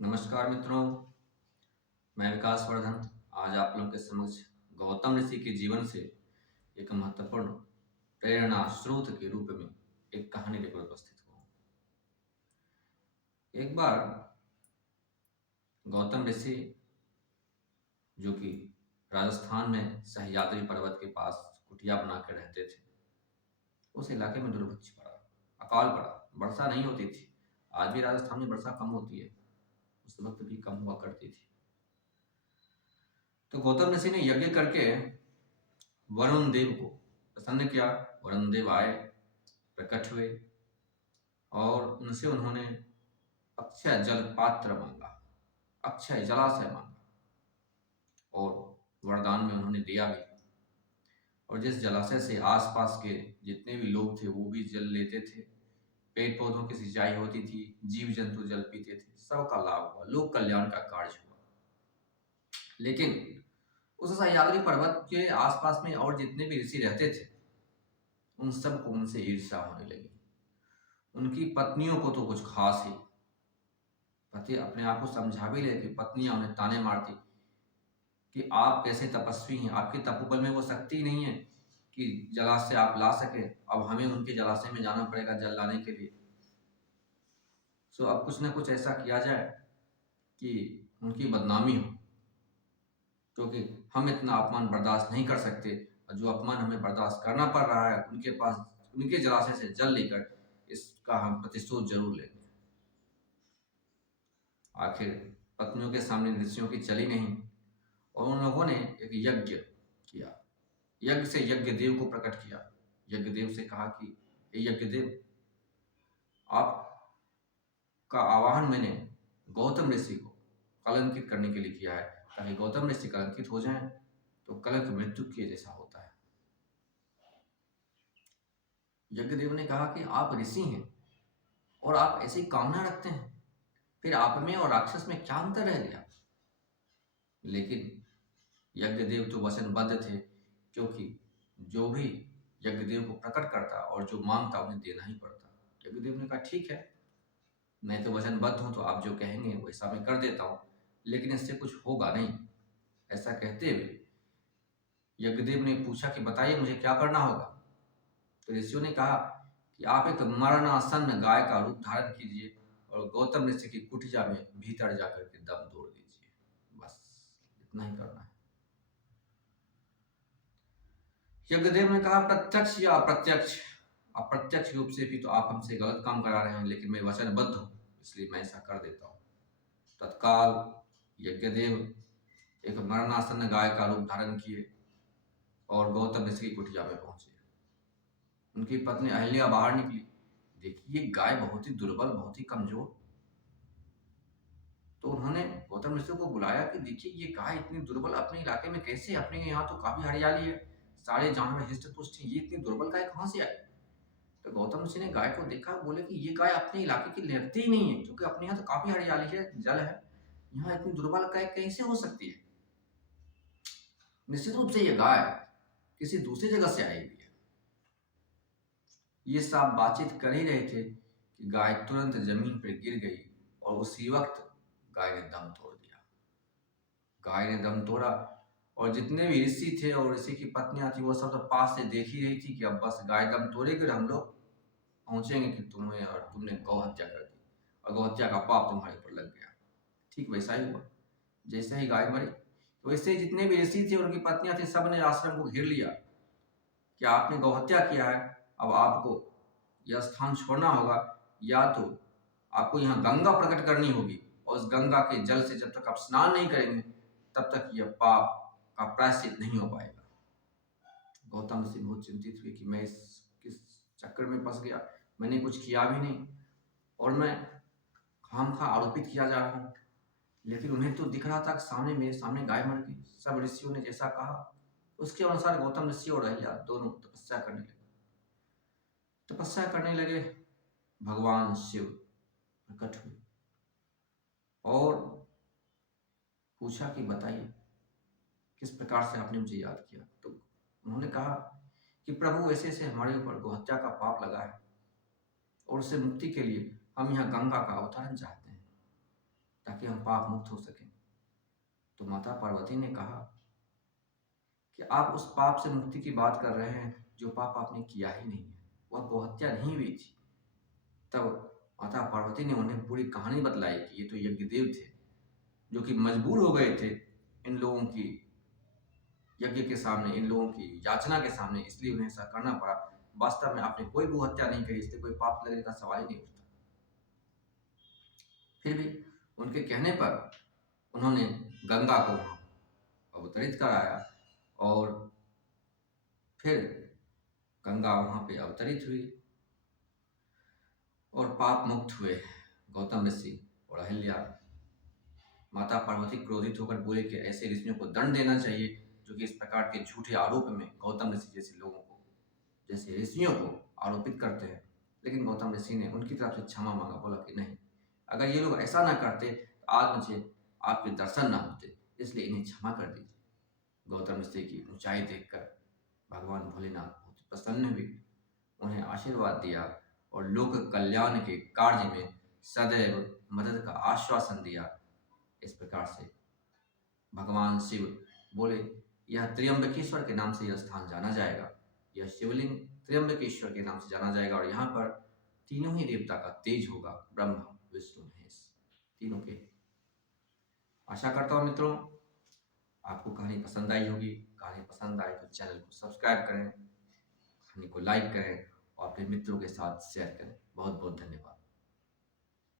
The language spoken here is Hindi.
नमस्कार मित्रों, मैं विकास वर्धन आज आप लोगों के समक्ष गौतम ऋषि के जीवन से एक महत्वपूर्ण प्रेरणा स्रोत के रूप में एक कहानी लेकर उपस्थित हुआ। एक बार गौतम ऋषि जो कि राजस्थान में सह्याद्री पर्वत के पास कुटिया बना के रहते थे, उस इलाके में दुर्भिक्ष पड़ा, अकाल पड़ा, वर्षा नहीं होती थी। आज भी राजस्थान में वर्षा कम होती है, उस वक्त भी कम हुआ करती थी। तो गौतम ऋषि ने यज्ञ करके वरुण देव को प्रसन्न किया। वरुण देव आए, प्रकट हुए और उनसे उन्होंने अक्षय जल पात्र मांगा, अक्षय जलाशय मांगा और वरदान में उन्होंने दिया भी। और जिस जलाशय से आसपास के जितने भी लोग थे वो भी जल लेते थे, पेड़ पौधों की सिंचाई होती थी, जीव जंतु जल पीते थे, सबका लाभ हुआ, लोक कल्याण का कार्य हुआ। लेकिन उस सह्याद्री पर्वत के आसपास में और जितने भी ऋषि रहते थे उन सबको उनसे ईर्ष्या होने लगी। उनकी पत्नियों को तो कुछ खास ही, पति अपने आप को समझा भी ले कि पत्नियां उन्हें ताने मारती कि आप कैसे तपस्वी हैं, आपके तपोबल में वो शक्ति नहीं है कि जलाशय आप ला सके, अब हमें उनके जलाशय में जाना पड़ेगा जल लाने के लिए। सो अब कुछ ना कुछ ऐसा किया जाए कि उनकी बदनामी हो, क्योंकि हम इतना अपमान बर्दाश्त नहीं कर सकते और जो अपमान हमें बर्दाश्त करना पड़ रहा है उनके पास, उनके जलाशय से जल लेकर इसका हम प्रतिशोध जरूर लेंगे। आखिर पत्नियों के सामने ऋषियों की चली नहीं और उन लोगों ने एक यज्ञ किया। यज्ञ से यज्ञ देव को प्रकट किया। यज्ञ देव से कहा कि हे यज्ञ देव, आपका आवाहन मैंने गौतम ऋषि को कलंकित करने के लिए किया है, ताकि गौतम ऋषि कलंकित हो जाएं तो कलंक मृत्यु के जैसा होता है। यज्ञदेव ने कहा कि आप ऋषि हैं और आप ऐसी कामना रखते हैं, फिर आप में और राक्षस में क्या अंतर रह गया। लेकिन यज्ञदेव तो वचनबद्ध थे, क्योंकि जो भी यज्ञदेव को प्रकट करता और जो मांगता उन्हें देना ही पड़ता। यज्ञदेव ने कहा ठीक है, मैं तो वचनबद्ध हूं, तो आप जो कहेंगे वैसा मैं कर देता हूं, लेकिन इससे कुछ होगा नहीं। ऐसा कहते हुए यज्ञदेव ने पूछा कि बताइए मुझे क्या करना होगा। तो ऋषियों ने कहा कि आप एक मरणासन्न गाय का रूप धारण कीजिए और गौतम ऋषि की कुटिया में भीतर जाकर के दम तोड़ दीजिए। बस इतना ही करना है। यज्ञदेव ने कहा प्रत्यक्ष या अप्रत्यक्ष, अप्रत्यक्ष रूप से भी तो आप हमसे गलत काम करा रहे हैं, लेकिन मैं वचनबद्ध हूं, इसलिए मैं ऐसा कर देता हूं। तत्काल यज्ञदेव एक मरणासन्न गाय का रूप धारण किए और गौतम ऋषि की कुटिया में पहुंचे। उनकी पत्नी अहिल्या बाहर निकली, देखिए गाय बहुत ही दुर्बल, बहुत ही कमजोर। तो उन्होंने गौतम ऋषि को बुलाया कि देखिए ये गाय इतनी दुर्बल अपने इलाके में कैसे, अपने यहाँ तो काफी हरियाली है, सारे जानवर हिस्ट पुष्ट हैं, ये इतनी दुर्बल गाय कहाँ से आई। तो गौतम ऋषि ने गाय को देखा, बोले कि ये गाय अपने इलाके की लगती ही नहीं है, क्योंकि अपने यहाँ तो काफी हरियाली है, जल है, यहाँ इतनी दुर्बल गाय कैसे हो सकती है। निश्चित रूप से ये गाय किसी दूसरी जगह से आई हुई है। ये सब बातचीत कर ही रहे थे कि गाय तुरंत जमीन पर गिर गई और उसी वक्त गाय ने दम तोड़ दिया। गाय ने दम तोड़ा और जितने भी ऋषि थे और ऋषि की पत्नियां थी वो सब तो पास से देख ही रही थी कि अब बस गाय दम तोड़ेगी और हम लोग पहुंचेंगे कि तुम्हें, और तुमने गौ हत्या कर दी और गौ हत्या का पाप तुम्हारे ऊपर लग गया। ठीक वैसा ही हुआ। जैसे ही गाय मरी तो वैसे ही जितने भी ऋषि थे उनकी पत्नियां थी, सब ने आश्रम को घेर लिया कि आपने गौ हत्या किया है, अब आपको यह स्थान छोड़ना होगा, या तो आपको यहाँ गंगा प्रकट करनी होगी और उस गंगा के जल से जब तक आप स्नान नहीं करेंगे तब तक यह पाप का प्रायश्चित नहीं हो पाएगा। गौतम ऋषि बहुत चिंतित हुए कि मैं इस किस चक्कर में फंस गया, मैंने कुछ किया भी नहीं और मैं खामखा आरोपित किया जा रहा हूँ। लेकिन उन्हें तो दिख रहा था कि सामने, मेरे सामने गाय मर गई। सब ऋषियों ने जैसा कहा उसके अनुसार गौतम ऋषि और अहिल्या दोनों तपस्या करने लगे। तपस्या करने लगे, भगवान शिव प्रकट हुए और पूछा कि बताइए किस प्रकार से आपने मुझे याद किया। तो उन्होंने कहा कि प्रभु ऐसे ऐसे हमारे ऊपर गोहत्या का पाप लगा है और उससे मुक्ति के लिए हम यहाँ गंगा का अवतरण चाहते हैं, ताकि हम पाप मुक्त हो सकें। तो माता पार्वती ने कहा कि आप उस पाप से मुक्ति की बात कर रहे हैं जो पाप आपने किया ही नहीं है, वह गोहत्या नहीं हुई थी। तब माता पार्वती ने उन्हें पूरी कहानी बतलाई कि ये तो यज्ञदेव थे जो कि मजबूर हो गए थे इन लोगों की यज्ञ के सामने, इन लोगों की याचना के सामने, इसलिए उन्हें ऐसा करना पड़ा। वास्तव में आपने कोई गौ हत्या नहीं करी, इसलिए कोई पाप लगने का सवाल ही नहीं उठता। फिर भी उनके कहने पर उन्होंने गंगा को अवतरित कराया और फिर गंगा वहां पे अवतरित हुई और पाप मुक्त हुए गौतम ऋषि और अहिल्या। माता पार्वती क्रोधित होकर बोले कि ऐसे ऋषियों को दंड देना चाहिए जो कि इस प्रकार के झूठे आरोप में गौतम ऋषि जैसे लोगों को, जैसे ऋषियों को आरोपित करते हैं। लेकिन गौतम ऋषि ने उनकी तरफ से क्षमा मांगा, बोला कि नहीं, अगर ये लोग ऐसा ना करते तो आज मुझे आपके दर्शन ना होते, इसलिए इन्हें क्षमा कर दीजिए। गौतम ऋषि की ऊंचाई देखकर भगवान भोलेनाथ बहुत प्रसन्न हुए, उन्हें आशीर्वाद दिया और लोक कल्याण के कार्य में सदैव मदद का आश्वासन दिया। इस प्रकार से भगवान शिव बोले, यह त्र्यंबकेश्वर के नाम से यह स्थान जाना जाएगा, यह शिवलिंग त्र्यंबकेश्वर के नाम से जाना जाएगा और यहाँ पर तीनों ही देवता का तेज होगा, ब्रह्मा विष्णु महेश तीनों के। आशा करता हूँ मित्रों आपको कहानी पसंद आई होगी। कहानी पसंद आए तो चैनल को सब्सक्राइब करें, कहानी को लाइक करें और अपने मित्रों के साथ शेयर करें। बहुत बहुत धन्यवाद।